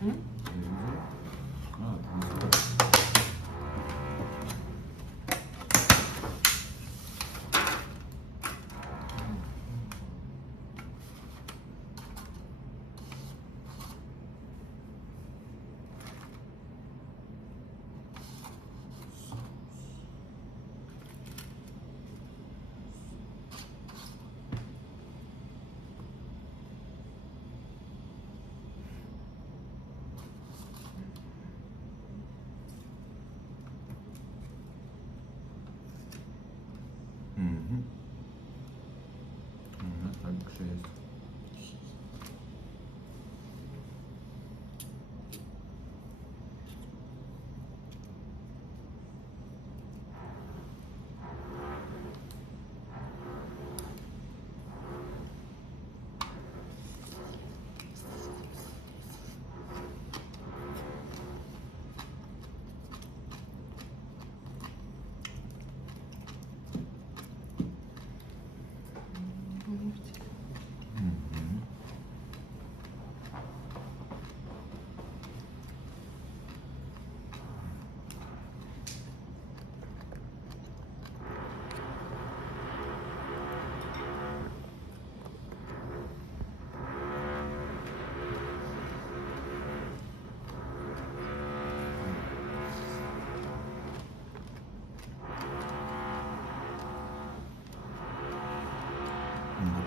Телевизор? Телевизор. У нас так ще є.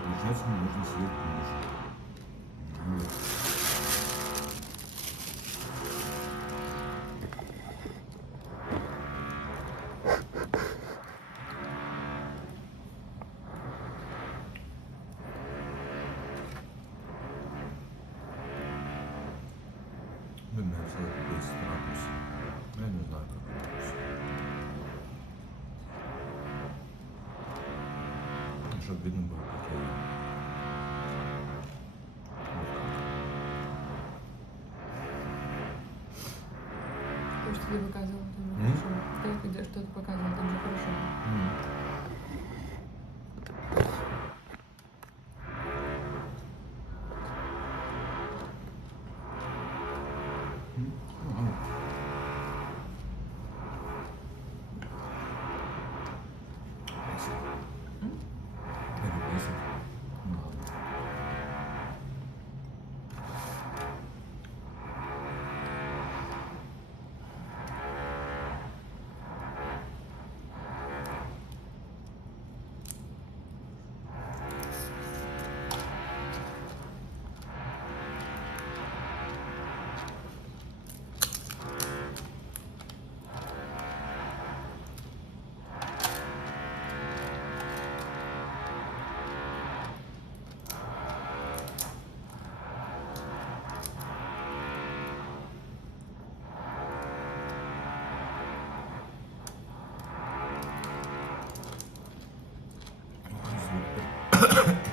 Получается, нужно съесть больше. Думаю, все это 10 градусов. Я не знаю, как градусов. Чтобы видно было, как я ем. То, что тебе показывал, там же хорошо. Ты что-то показывал, там же хорошо.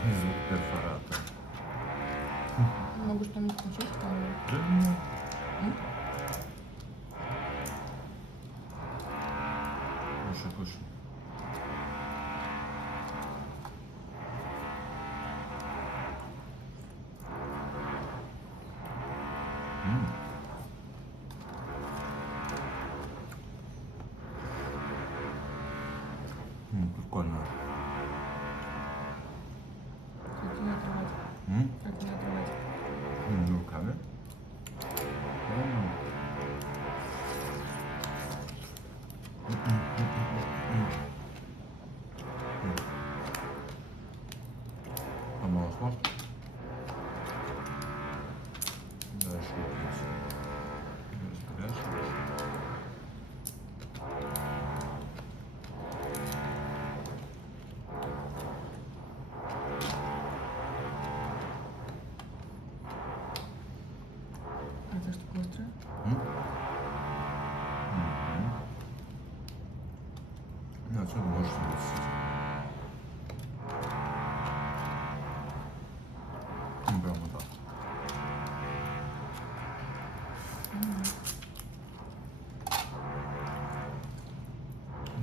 Звук перфоратора. Могу что-нибудь включить? Да нет. Кушай, кушай. Прикольно. Как не отрывать? Как не отрывать? Руками. А масло? Дальше разбираешь. Это что, острое? Ну, отсюда можешь съесть. Прямо так.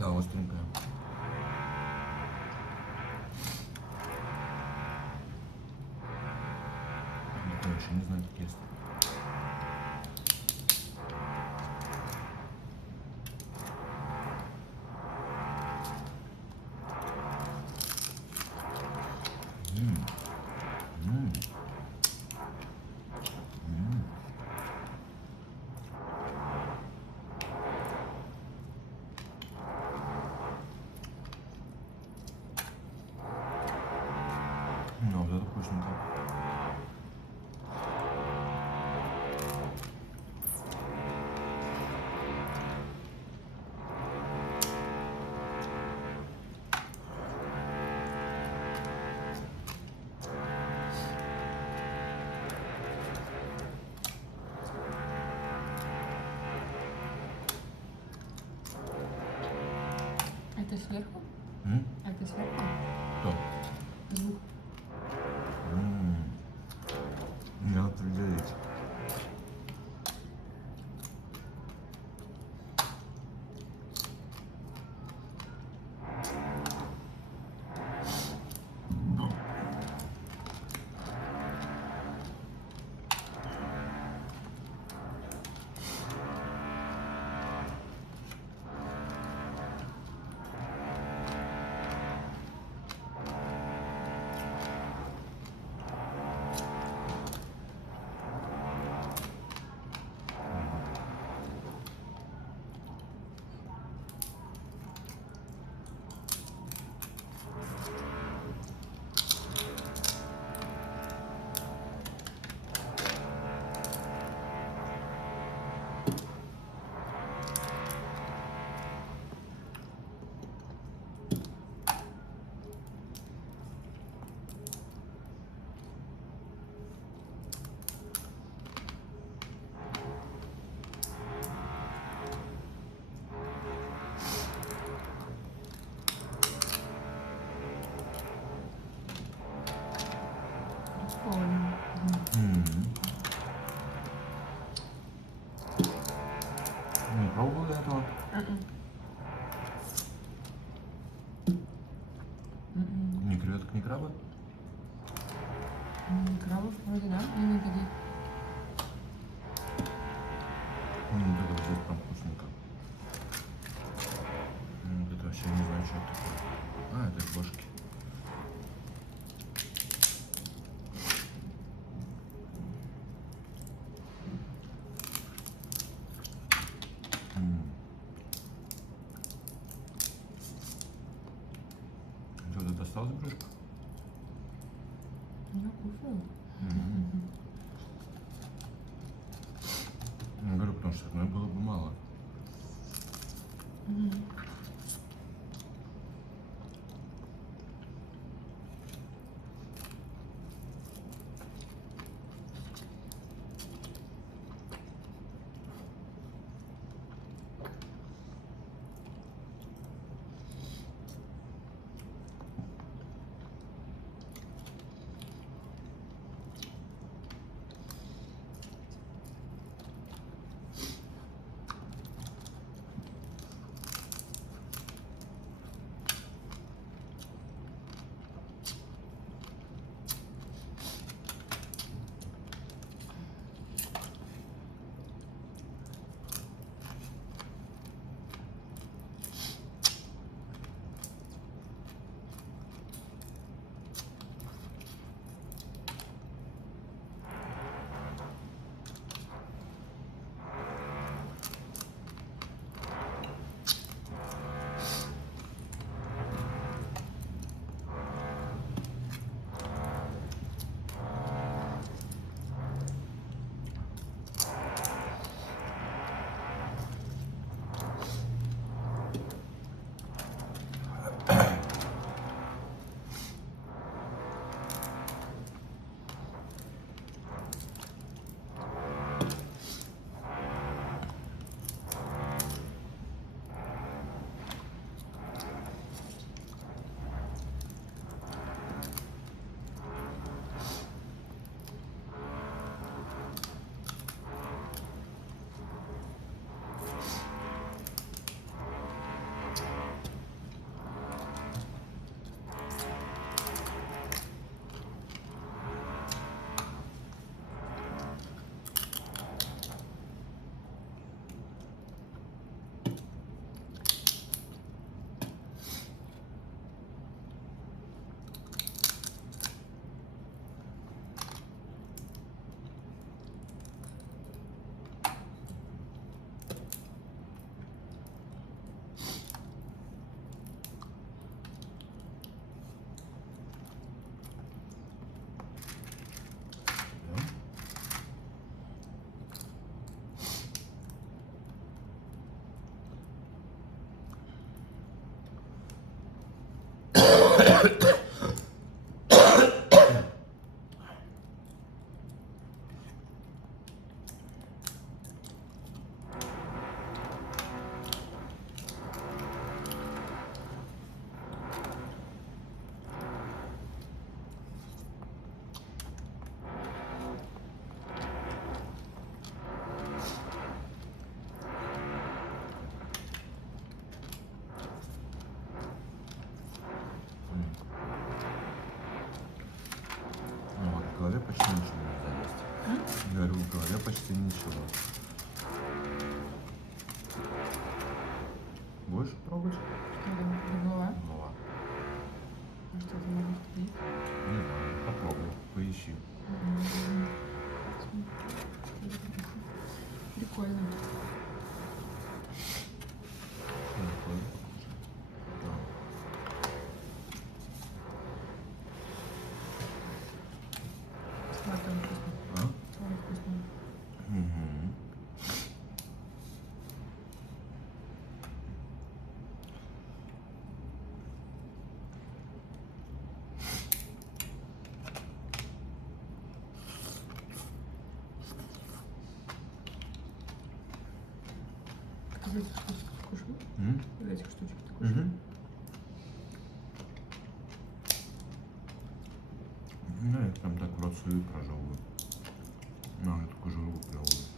Да, остренькая. Я еще не знаю, как есть. сверху? М? А ты сверху? Кто? Звук. Не определить. Прикольно. Не пробовал до этого? Мгм. Мгм. Ни креветок, ни краба? Крабов вроде да, но не таких. Вот это вообще прям вкусненько. Вот это вообще не знаю, что это такое. А, это бошки. Что, ты достал из брюшка? Я кушаю. Я говорю, потому что одной было бы мало. Мгм. ценнейшего. Будешь пробовать? Что там? Голова? Голова. А что ты можешь есть? Не знаю, попробуй, поищи. Прикольно. Сладкое вкусно. А? Сладкое вкусно. Угу. Из этих штучек ты кушал? Из этих штучек ты кушал? Угу. Ну, я прям так в рот свою прожевываю. Ну, я такую жиру плевываю.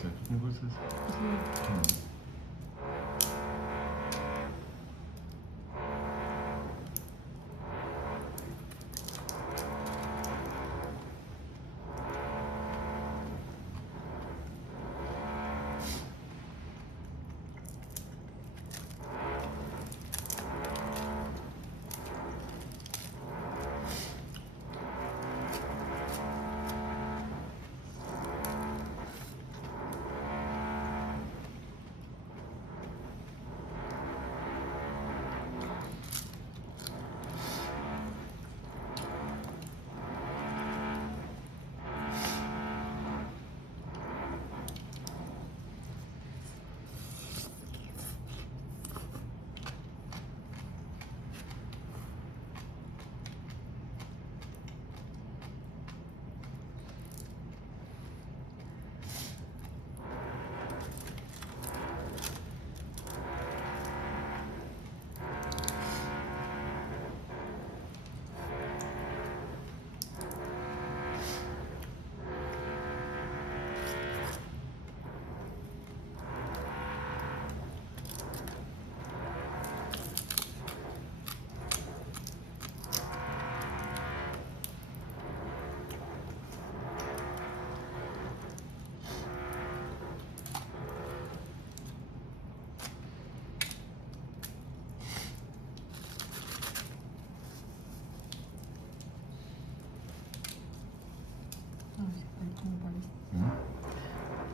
чай тут не будешь? Спасибо.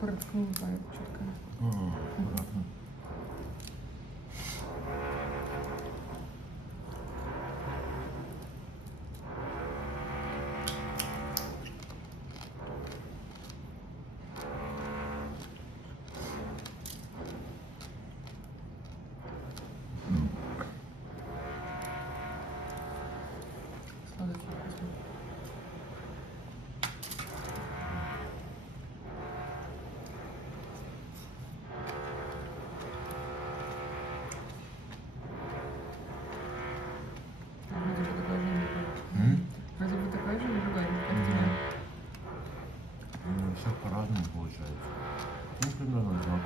Проткнула палец чутка. Аккуратно. Сладкий вкусный. Вроде бы такой же, но другой. Как тебе? Ну, у всех по-разному получается. Ну, примерно одинаково.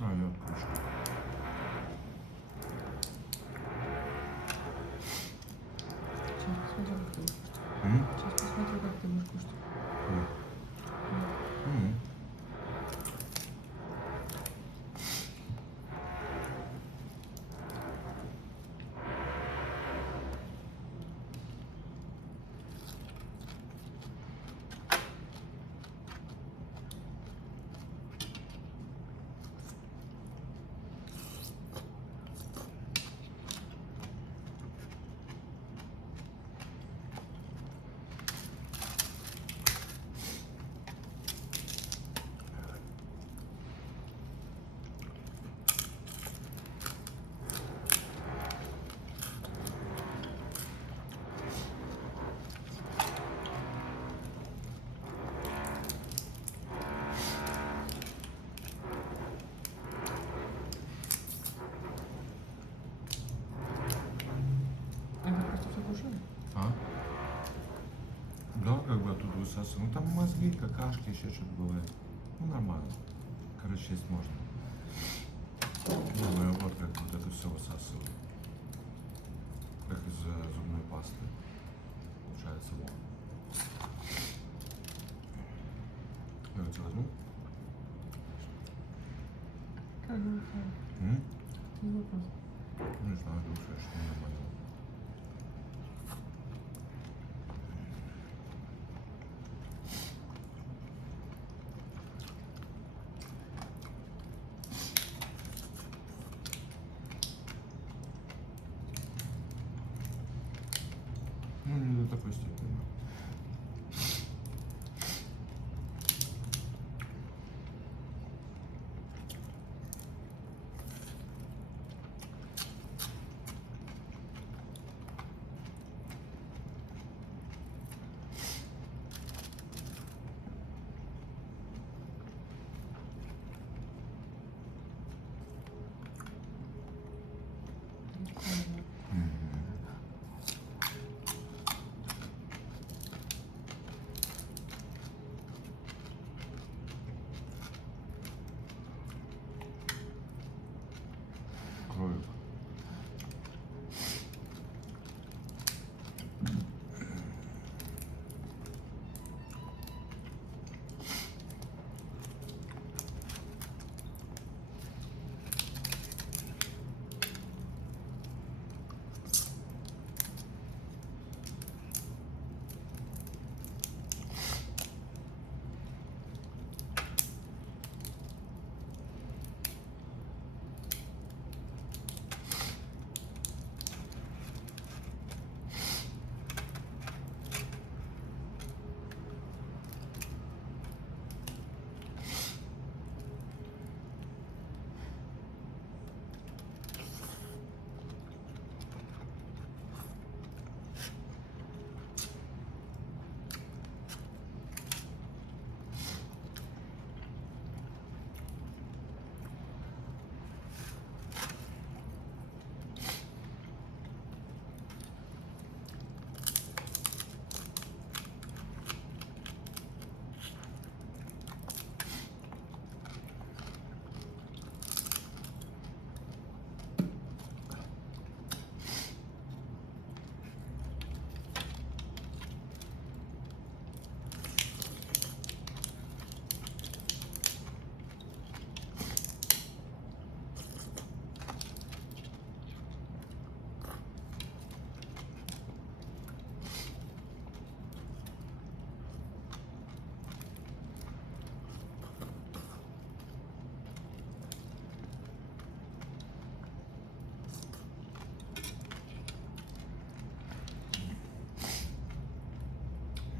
А, я откручу. Сейчас посмотрю, как ты будешь кушать. М? Сейчас посмотрю, как ты будешь кушать. М. Вот. М. Это просто все кушали? А? Да, как бы оттуда высасываю. Ну там мозги, какашки, еще что-то бывает. Ну нормально. Короче, есть можно. Думаю, вот как вот это все высасываю. Как из зубной пасты. Получается, вот. Я вот возьму. Как же это? М? Не вопрос. Не знаю, думаю, что не нормально. Простите меня. Кролик.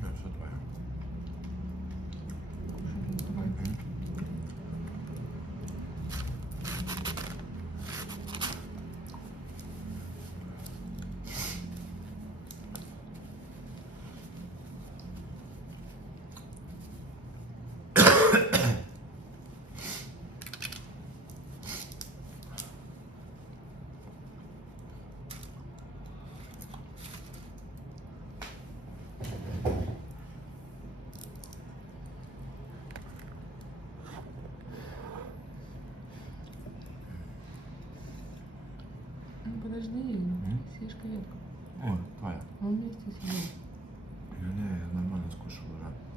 Все твое. Давай. Ну, подожди, съешь коветку. О, твоя. Он вместе съел. Не, я нормально скушал уже.